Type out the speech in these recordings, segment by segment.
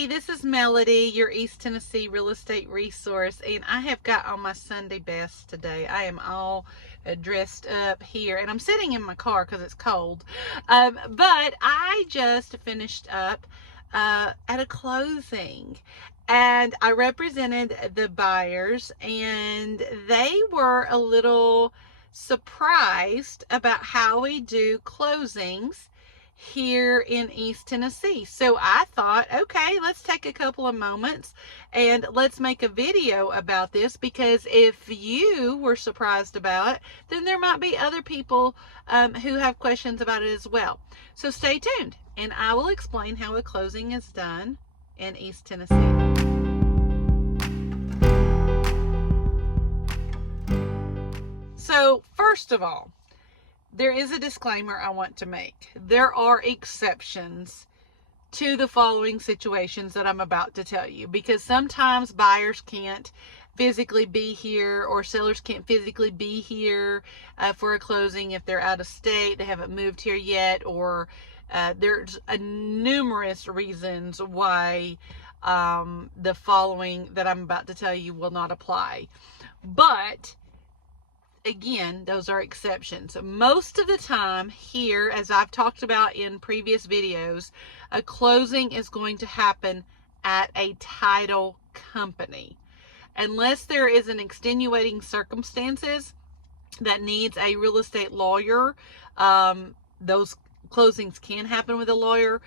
Hey, this is Melody, your East Tennessee real estate resource, and I have got on my Sunday best today. I am all dressed up here, and I'm sitting in my car because it's cold. But I just finished up at a closing, and I represented the buyers, and they were a little surprised about how we do closings here in East Tennessee. So I thought, okay, let's take a couple of moments and let's make a video about this, because if you were surprised about it, then there might be other people who have questions about it as well. So stay tuned and I will explain how a closing is done in East Tennessee. So first of all, there is a disclaimer I want to make. There are exceptions to the following situations that I'm about to tell you, because sometimes buyers can't physically be here, or sellers can't physically be here for a closing if they're out of state, they haven't moved here yet, or there's numerous reasons why the following that I'm about to tell you will not apply. But again, those are exceptions. Most of the time here, as I've talked about in previous videos, a closing is going to happen at a title company. Unless there is an extenuating circumstances that needs a real estate lawyer, those closings can happen with a lawyer,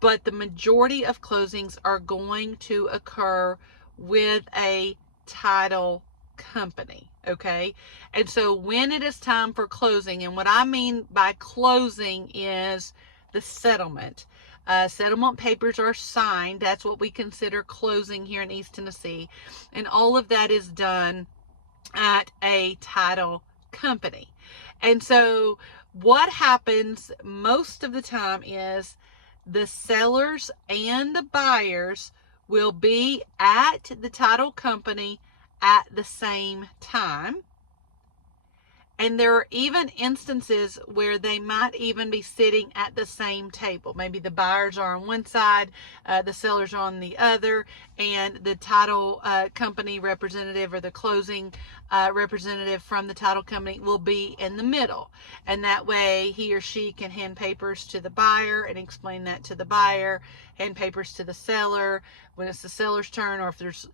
but the majority of closings are going to occur with a title company. Okay, and so when it is time for closing, and what I mean by closing is the settlement. Settlement papers are signed. That's what we consider closing here in East Tennessee, and all of that is done at a title company. And so what happens most of the time is the sellers and the buyers will be at the title company at the same time. And there are even instances where they might even be sitting at the same table. Maybe the buyers are on one side, the sellers are on the other, and the title company representative, or the closing representative from the title company, will be in the middle. And that way he or she can hand papers to the buyer and explain that to the buyer, hand papers to the seller when it's the seller's turn, or if there's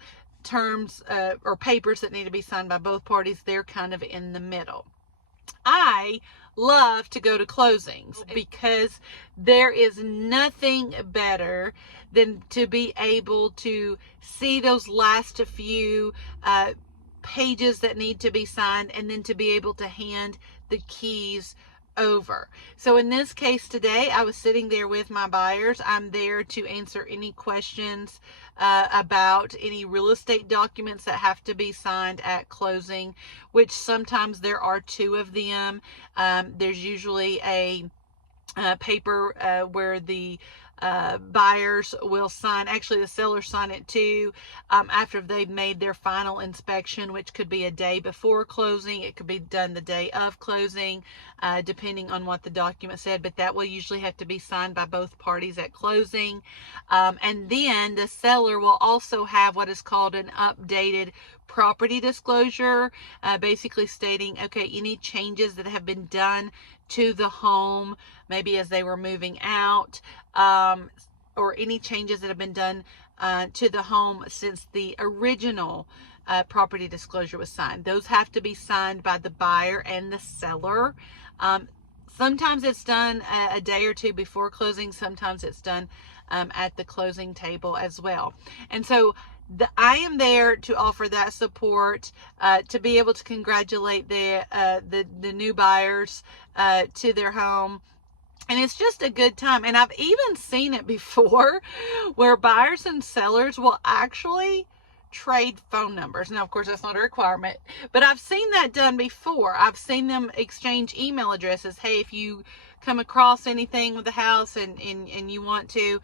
terms or papers that need to be signed by both parties, they're kind of in the middle. I love to go to closings because there is nothing better than to be able to see those last few pages that need to be signed, and then to be able to hand the keys over. So in this case today, I was sitting there with my buyers. I'm there to answer any questions about any real estate documents that have to be signed at closing, which sometimes there are two of them. There's usually a paper where the buyers will sign, actually the sellers sign it too, after they've made their final inspection, which could be a day before closing, it could be done the day of closing, depending on what the document said, but that will usually have to be signed by both parties at closing. And then the seller will also have what is called an updated property disclosure, basically stating, okay, any changes that have been done to the home, maybe as they were moving out, or any changes that have been done to the home since the original property disclosure was signed. Those have to be signed by the buyer and the seller. Sometimes it's done a day or two before closing. Sometimes it's done at the closing table as well. And so I am there to offer that support, to be able to congratulate the new buyers to their home. And it's just a good time. And I've even seen it before where buyers and sellers will actually trade phone numbers. Now, of course, that's not a requirement, but I've seen that done before. I've seen them exchange email addresses. Hey, if you come across anything with the house and you want to.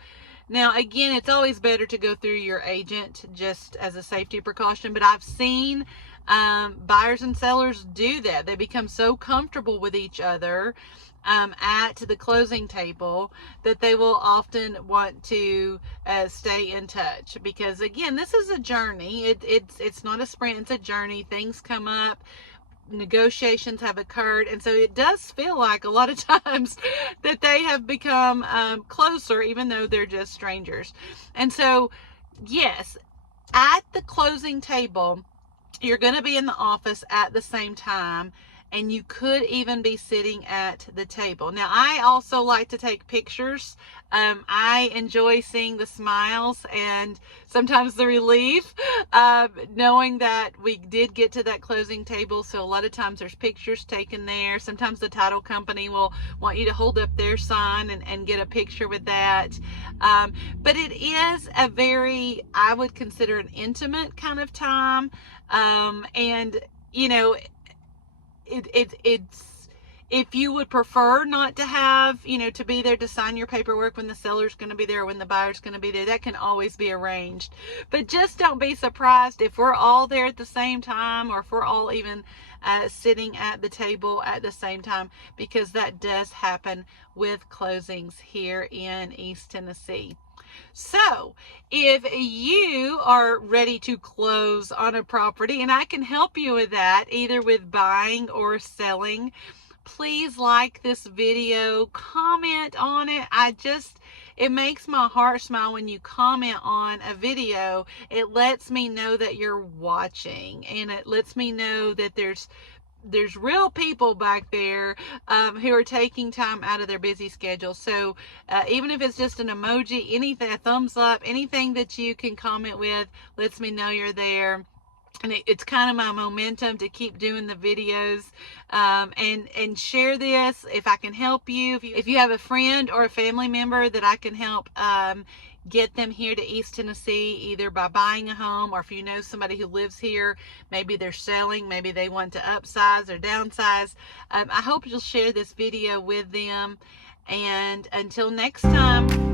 Now, again, it's always better to go through your agent just as a safety precaution, but I've seen buyers and sellers do that. They become so comfortable with each other at the closing table, that they will often want to stay in touch, because again, this is a journey. It's not a sprint, it's a journey. Things come up, negotiations have occurred, and so it does feel like a lot of times that they have become closer, even though they're just strangers. And so yes, at the closing table, you're going to be in the office at the same time, and you could even be sitting at the table. Now, I also like to take pictures. I enjoy seeing the smiles and sometimes the relief, knowing that we did get to that closing table. So a lot of times there's pictures taken there. Sometimes the title company will want you to hold up their sign and get a picture with that. But it is a very, I would consider, an intimate kind of time. And, you know, it's, if you would prefer not to have, you know, to be there to sign your paperwork when the seller's going to be there or when the buyer's going to be there, that can always be arranged. But just don't be surprised if we're all there at the same time, or if we're all even sitting at the table at the same time, because that does happen with closings here in East Tennessee. So if you are ready to close on a property, and I can help you with that, either with buying or selling, please like this video, comment on it. It makes my heart smile when you comment on a video. It lets me know that you're watching, and it lets me know that there's real people back there who are taking time out of their busy schedule. So even if it's just an emoji, anything, a thumbs up, anything that you can comment with, lets me know you're there. And it's kind of my momentum to keep doing the videos, and share this if I can help you. If you have a friend or a family member that I can help get them here to East Tennessee, either by buying a home, or if you know somebody who lives here, maybe they're selling, maybe they want to upsize or downsize, I hope you'll share this video with them. And until next time.